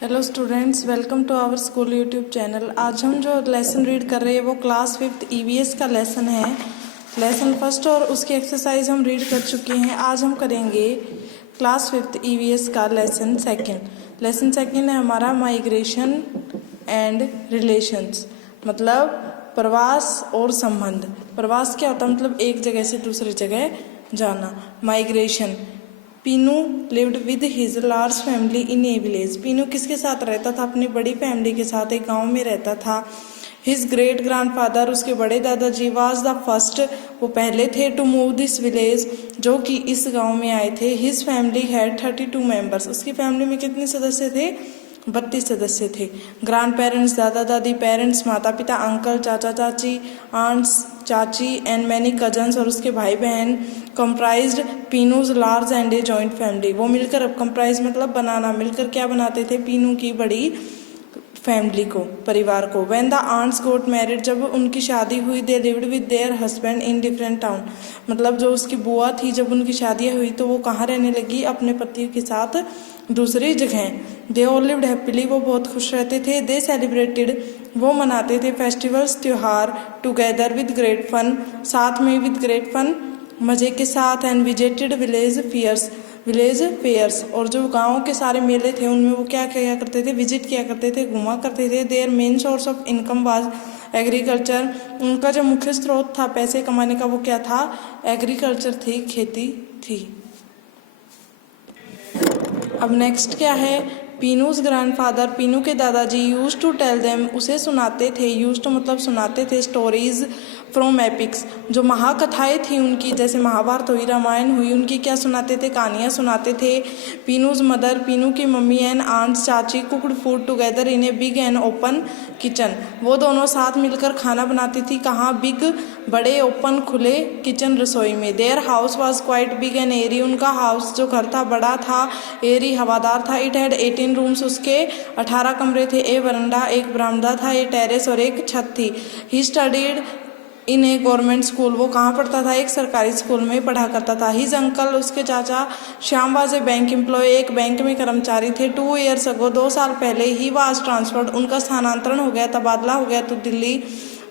Hello students, welcome to our school YouTube channel. आज हम जो लेसन रीड कर रहे हैं वो क्लास 5th ईवीएस का लेसन है। लेसन फर्स्ट और उसकी एक्सरसाइज हम रीड कर चुके हैं। आज हम करेंगे क्लास 5th ईवीएस का लेसन सेकंड। लेसन सेकंड है हमारा माइग्रेशन एंड रिलेशंस, मतलब प्रवास और संबंध। प्रवास क्या होता है? मतलब एक जगह से दूसरी जगह जाना। Migration, Pinu lived with his large family in a village. Pinu किसके साथ रहता था? अपनी बड़ी फैमिली के साथ एक गांव में रहता था। हिज ग्रेट ग्रैंडफादर, उसके बड़े दादाजी, वाज द फर्स्ट, वो पहले थे, टू मूव दिस विलेज, जो कि इस गांव में आए थे। हिज फैमिली हैड 32 मेंबर्स, उसकी फैमिली में कितने सदस्य थे? 32 सदस्य थे। ग्रैंड पेरेंट्स, दादा दादी, पेरेंट्स माता पिता, अंकल चाचा चाची, आंट्स चाची एंड मैनी कजन्स, और उसके भाई बहन। Comprised Pinu's large and a joint family, वो मिलकर, अब कंप्राइज मतलब बनाना, मिलकर क्या बनाते थे? पीनू की बड़ी फैमिली को, परिवार को। When the aunts got married, जब उनकी शादी हुई, they lived with their husband in different town, मतलब जो उसकी बुआ थी, जब उनकी शादी हुई तो वो कहाँ रहने लगी? अपने पति के साथ दूसरी जगह। दे ऑल लिव्ड हैप्पीली, वो बहुत खुश रहते थे। दे सेलिब्रेटेड, वो मनाते थे फेस्टिवल्स, त्योहार, टुगेदर विद ग्रेट फन, साथ में, विद ग्रेट फन, मज़े के साथ। एंड विजिटेड विलेज फेयर्स, और जो गाँव के सारे मेले थे उनमें वो क्या किया करते थे? विजिट किया करते थे, घुमा करते थे। Their main source of income was agriculture, उनका जो मुख्य स्रोत था पैसे कमाने का वो क्या था? एग्रीकल्चर थी, खेती थी। अब नेक्स्ट क्या है? पीनूज ग्रैंडफादर, पीनू के दादाजी, यूज टू टेल देम, उसे सुनाते थे, यूज टू मतलब सुनाते थे, स्टोरीज फ्रॉम एपिक्स, जो महाकथाएं थी उनकी, जैसे महाभारत हुई, रामायण हुई, उनकी क्या सुनाते थे? कहानियाँ सुनाते थे। पीनूज मदर, पीनू की मम्मी, एंड आंट्स चाची, cooked food together in a big and open kitchen, वो दोनों साथ मिलकर खाना बनाती थी। कहाँ? बिग, बड़े, ओपन, खुले किचन, रसोई में। Their house was quite big and airy, उनका हाउस जो घर था बड़ा था, एरी, हवादार था। इट हैड 18 रूम्स, उसके 18 कमरे थे। ए वरंडा, एक बरामदा था। ए टेरेस, और एक छत थी। He studied in A government school, वो कहाँ पढ़ता था? एक सरकारी स्कूल में पढ़ा करता था। हिज अंकल, उसके चाचा, Shyam was a bank employ, एक बैंक में कर्मचारी थे। 2 years अगो, 2 साल पहले, ही वाज ट्रांसफर्ड, उनका स्थानांतरण हो गया, तबादला हो गया, तो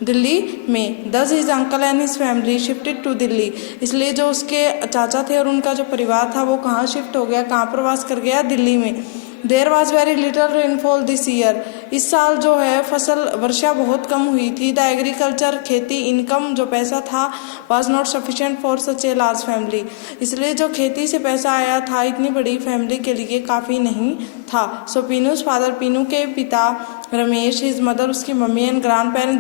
दिल्ली में। Thus his uncle and his family shifted to Delhi, इसलिए जो उसके चाचा थे और उनका जो परिवार था वो कहाँ शिफ्ट हो गया? कहाँ प्रवास कर गया? दिल्ली में। There was very little rainfall this year, इस साल जो है फसल वर्षा बहुत कम हुई थी। द एग्रीकल्चर, खेती, इनकम जो पैसा था, was not sufficient for such a large family, इसलिए जो खेती से पैसा आया था इतनी बड़ी फैमिली के लिए काफ़ी नहीं था। सो पीनूज फादर, पीनू के पिता रमेश, हिज मदर, उसकी मम्मी, एंड ग्रैंड पेरेंट,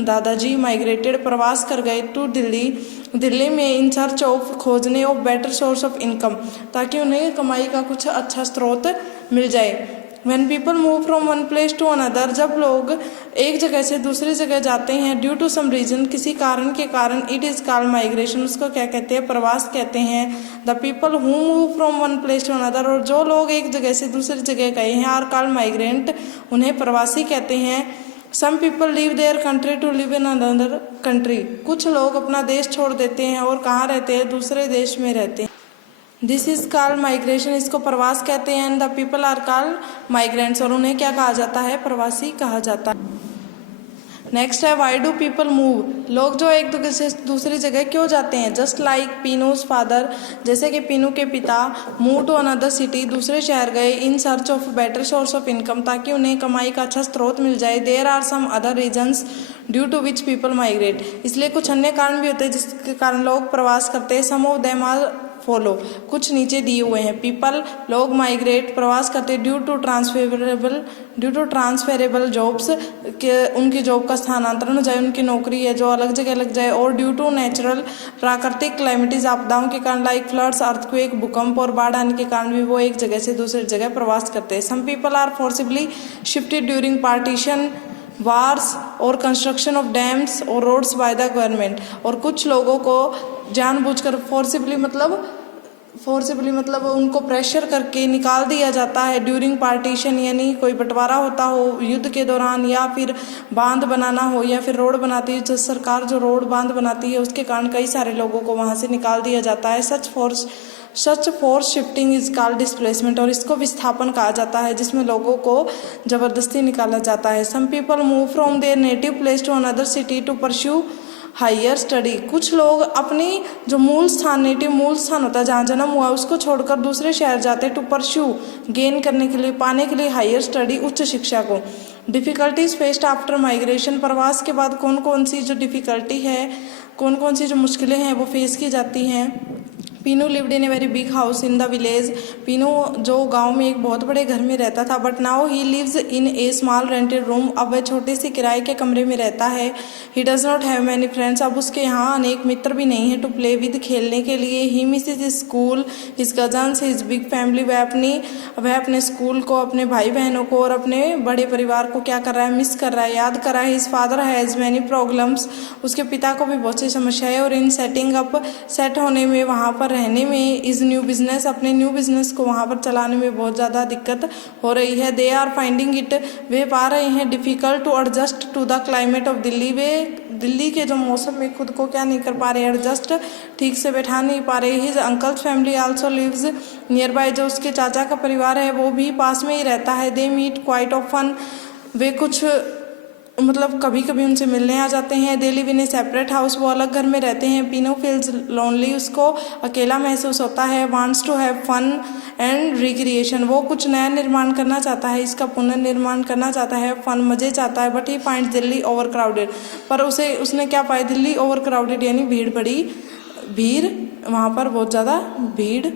दादाजी माइग्रेटेड, प्रवास कर गए, टू दिल्ली में, इन सर्च ऑफ, खोजने of better source of income, ताकि उन्हें कमाई का कुछ अच्छा स्रोत मिल जाए। When people move from one place to another, जब लोग एक जगह से दूसरी जगह जाते हैं, ड्यू टू सम रीजन, किसी कारण के कारण, इट इज़ कॉल्ड माइग्रेशन, उसको क्या कहते हैं? प्रवास कहते हैं। The people who move from one place to another, और जो लोग एक जगह से दूसरी जगह गए हैं, आर कॉल्ड माइग्रेंट, उन्हें प्रवासी कहते हैं। Some people leave their country to live in another country, कुछ लोग अपना देश छोड़ देते हैं और कहाँ रहते हैं? दूसरे देश में रहते हैं। दिस इज कॉल्ड माइग्रेशन, इसको प्रवास कहते हैं। And the people are called migrants, और उन्हें क्या कहा जाता है? प्रवासी कहा जाता है। नेक्स्ट है वाई डू पीपल मूव, लोग जो एक जगह से दूसरी जगह क्यों जाते हैं? जस्ट लाइक पीनूज फादर, जैसे कि पीनू के पिता मूव टू अनदर सिटी, दूसरे शहर गए, in search of better source of income, ताकि उन्हें कमाई का अच्छा स्रोत मिल जाए। There are some other reasons due to which people migrate, इसलिए कुछ अन्य कारण भी होते हैं जिसके कारण लोग प्रवास करते हैं। सम ऑफ देम आर फॉलो, कुछ नीचे दिए हुए हैं। पीपल, लोग, माइग्रेट, प्रवास करते, ड्यू टू ट्रांसफेरेबल जॉब्स, के उनकी जॉब का स्थानांतरण हो जाए, उनकी नौकरी है जो अलग जगह लग जाए। और ड्यू टू नेचुरल, प्राकृतिक, क्लाइमेटिज, आपदाओं के कारण, लाइक फ्लड्स, अर्थक्वेक, भूकंप और बाढ़ आने के कारण भी वो एक जगह से दूसरी जगह प्रवास करते हैं। Some people are forcibly shifted during partition, wars और कंस्ट्रक्शन ऑफ डैम्स और रोड्स बाय द गवर्नमेंट, और कुछ लोगों को जानबूझकर फोर्सिबली मतलब उनको प्रेशर करके निकाल दिया जाता है। ड्यूरिंग पार्टीशन, यानी कोई बंटवारा होता हो युद्ध के दौरान, या फिर बांध बनाना हो, या फिर रोड बनाती है, जो सरकार जो रोड बांध बनाती है उसके कारण कई सारे लोगों को वहाँ से निकाल दिया जाता है। Such such force shifting is called displacement, और इसको विस्थापन कहा जाता है, जिसमें लोगों को ज़बरदस्ती निकाला जाता है। Some people move from their native place to another city to pursue higher study. कुछ लोग अपनी जो मूल स्थान, नेटिव मूल स्थान होता है जहाँ जन्म हुआ, उसको छोड़कर दूसरे शहर जाते हैं टू परस्यू, गेन करने के लिए, पाने के लिए, हायर स्टडी, उच्च शिक्षा को। डिफ़िकल्टीज फेस्ड आफ्टर माइग्रेशन, प्रवास के बाद कौन कौन सी जो डिफ़िकल्टी है, कौन कौन सी जो मुश्किलें हैं वो फेस की जाती हैं। Pinu lived in a very big house in the village. Pinu जो गांव में एक बहुत बड़े घर में रहता था, but now he lives in a small rented room. अब वह छोटे से किराए के कमरे में रहता है। He does not have many friends, अब उसके यहाँ अनेक मित्र भी नहीं है टू प्ले विद, खेलने के लिए। He misses his school, his cousins, his big family. वह अपने स्कूल को, अपने भाई बहनों को और अपने बड़े परिवार को क्या कर रहा है, मिस कर रहा है, याद कर रहा है। His father has many problems, उसके पिता को भी बहुत सी समस्याएं। और इन सेटिंग अप, सेट होने में, वहाँ पर रहने में, इज़ न्यू बिजनेस, अपने न्यू बिजनेस को वहाँ पर चलाने में बहुत ज़्यादा दिक्कत हो रही है। दे आर फाइंडिंग इट, वे पा रहे हैं, difficult to adjust to the climate of Delhi. वे दिल्ली के जो मौसम में खुद को क्या नहीं कर पा रहे, एडजस्ट, ठीक से बैठा नहीं पा रहे। His uncle's family also lives near by, जो उसके चाचा का परिवार है वो भी पास में ही रहता है। दे मीट क्वाइट ऑफन, वे कुछ मतलब कभी कभी उनसे मिलने आ जाते हैं। They live in A separate house, वो अलग घर में रहते हैं। पीनो फील्स लोनली, उसको अकेला महसूस होता है। Wants to have fun and recreation, वो कुछ नया निर्माण करना चाहता है, इसका पुनर्निर्माण करना चाहता है, फन, मज़े चाहता है। But he finds Delhi over crowded, पर उसने क्या पाया, दिल्ली ओवर क्राउडेड यानी भीड़ वहाँ पर बहुत ज़्यादा भीड़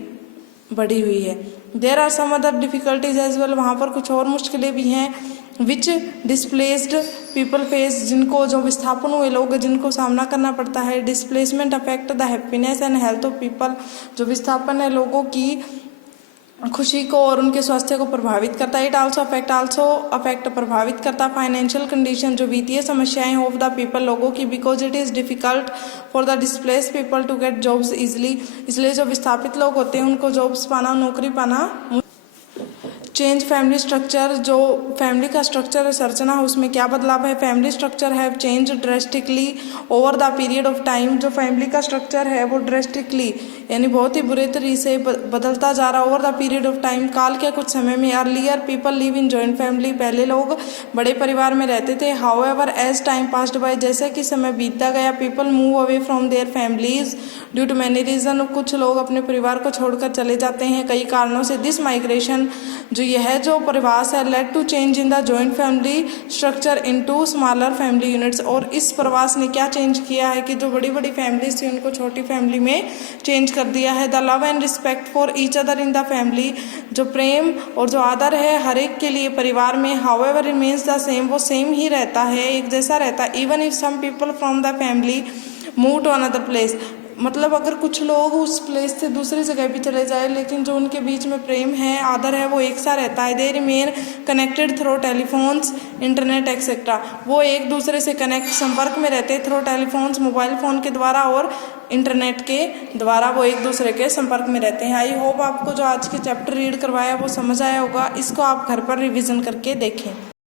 बढ़ी हुई है। There are some other difficulties as well, वहाँ पर कुछ और मुश्किलें भी हैं। विच डिस्प्लेस्ड पीपल फेस, जिनको, जो विस्थापन हुए लोग, जिनको सामना करना पड़ता है। Displacement affect the happiness and health of people, जो विस्थापन है लोगों की खुशी को और उनके स्वास्थ्य को प्रभावित करता है। इट आल्सो अफेक्ट प्रभावित करता है फाइनेंशियल कंडीशन, जो वित्तीय समस्याएं ऑफ द पीपल, लोगों की। Because it is difficult for the displace people to get jobs easily, इसलिए जो विस्थापित लोग होते हैं उनको जॉब्स पाना, नौकरी पाना। चेंज फैमिली स्ट्रक्चर, जो फैमिली का स्ट्रक्चर है, संरचना है, उसमें क्या बदलाव है। Family structure have change drastically over the period of time, जो फैमिली का स्ट्रक्चर है वो ड्रेस्टिकली यानी बहुत ही बुरे तरीके से बदलता जा रहा है। Over the period of time, काल के कुछ समय में। Earlier people live in joint family, पहले लोग बड़े परिवार में रहते थे। However as time passed by, जैसे कि समय बीतता गया, people move away from their families due to many reason, कुछ लोग अपने परिवार को छोड़कर चले जाते हैं कई कारणों से। दिस माइग्रेशन, यह जो प्रवास है, led to change in the joint family structure into smaller family units, और इस प्रवास ने क्या चेंज किया है कि जो बड़ी बड़ी फैमिलीज थी उनको छोटी फैमिली में चेंज कर दिया है। The love and respect for each other in the family, जो प्रेम और जो आदर है हर एक के लिए परिवार में, हाउएवर रिमेन्स द सेम, वो सेम ही रहता है, एक जैसा रहता है। Even if some people from the family move to another place, मतलब अगर कुछ लोग उस प्लेस से दूसरी जगह भी चले जाए, लेकिन जो उनके बीच में प्रेम है, आदर है, वो एक सा रहता है। They remain connected through telephones, internet etcetera, वो एक दूसरे से कनेक्ट, संपर्क में रहते थ्रू टेलीफोन्स, मोबाइल फ़ोन के द्वारा और इंटरनेट के द्वारा वो एक दूसरे के संपर्क में रहते हैं। आई होप आपको जो आज के चैप्टर रीड करवाया वो समझ आया होगा। इसको आप घर पर रिविज़न करके देखें।